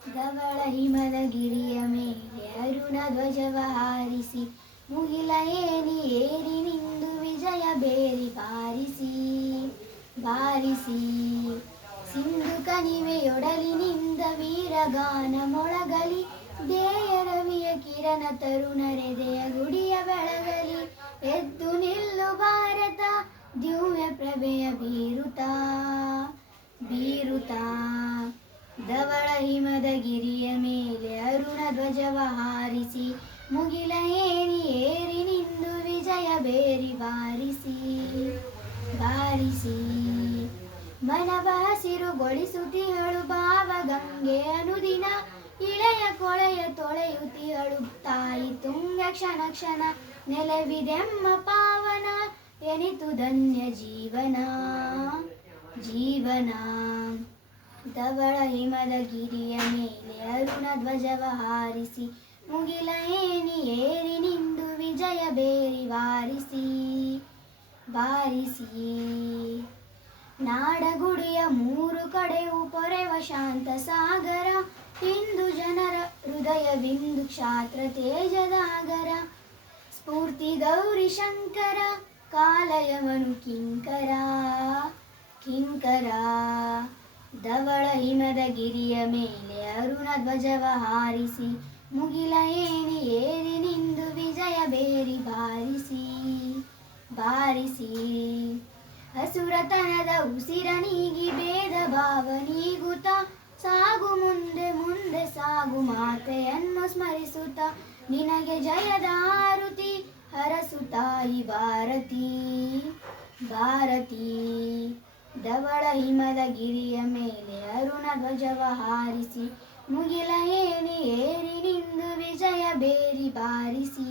ಧವಳ ಹಿಮದ ಗಿರಿಯ ಮೇಲೆ ಅರುಣ ಧ್ವಜವ ಹಾರಿಸಿ ಮುಗಿಲ ಏನಿ ಏರಿ ನಿಂದು ವಿಜಯ ಬೇರಿ ಬಾರಿಸಿ ಸಿಂಧು ಕಣಿವೆಯೊಡಲಿನಿಂದ ವೀರಗಾನ ಮೊಳಗಲಿ ದೇಯ ರವಿಯ ಕಿರಣ ತರುಣರೆದೆಯ ಗುಡಿಯ ಬೆಳಗಲಿ ಎದ್ದು ನಿಲ್ಲು ಭಾರತ ದಿವ್ಯ ಪ್ರಭೆಯ ಬೀರುತ್ತಾ ಧವಳ ಹಿಮದ ಗಿರಿಯ ಮೇಲೆ ಅರುಣ ಧ್ವಜವ ಹಾರಿಸಿ ಮುಗಿಲ ಏನಿ ಏರಿ ನಿಂದು ವಿಜಯ ಬೇರಿ ಬಾರಿಸಿ ಮನವ ಹಸಿರುಗೊಳಿಸುತ್ತಿಹಳು ಭಾವಗಂಗೆ ಅನುದಿನ ಇಳೆಯ ಕೊಳೆಯ ತೊಳೆಯುತ್ತಿಹಳು ತಾಯಿ ತುಂಗ ಕ್ಷಣ ಕ್ಷಣ ನೆಲವಿದೆಮ್ಮ ಪಾವನ ಎನಿತು ಧನ್ಯ ಜೀವನ ಧವಳ ಹಿಮದ ಗಿರಿಯ ಮೇಲೆ ಅರುಣ ಧ್ವಜವ ಹಾರಿಸಿ ಮುಗಿಲ ಏನಿ ಏರಿ ನಿಂದು ವಿಜಯ ಬೇರಿ ಬಾರಿಸಿ ನಾಡಗುಡಿಯ ಮೂರು ಕಡೆಯೂ ಪೊರೆವ ಶಾಂತ ಸಾಗರ ಹಿಂದೂ ಜನರ ಹೃದಯವಿಂದು ಕ್ಷಾತ್ರ ತೇಜದಾಗರ ಸ್ಫೂರ್ತಿ ಗೌರಿ ಶಂಕರ ಕಾಲಯವನು ಕಿಂಕರ ಧವಳ ಹಿಮದ ಗಿರಿಯ ಮೇಲೆ ಅರುಣ ಧ್ವಜವ ಹಾರಿಸಿ ಮುಗಿಲ ಏನಿ ಏರಿ ನಿಂದು ವಿಜಯ ಬೇರಿ ಬಾರಿಸಿ ಹಸುರತನದ ಉಸಿರ ನೀಗಿ ಭೇದ ಭಾವ ನೀಗುತ್ತ ಸಾಗು ಮುಂದೆ ಸಾಗು ಮಾತೆಯನ್ನು ಸ್ಮರಿಸುತ್ತ ನಿನಗೆ ಜಯದ ಆರುತಿ ಹರಸುತ್ತಾಯಿ ಭಾರತಿ ಧವಳ ಹಿಮದ ಗಿರಿಯ ಮೇಲೆ ಅರುಣ ಧ್ವಜವ ಹಾರಿಸಿ ಮುಗಿಲ ಏನಿ ಏರಿ ನಿಂದು ವಿಜಯ ಬೇರಿ ಬಾರಿಸಿ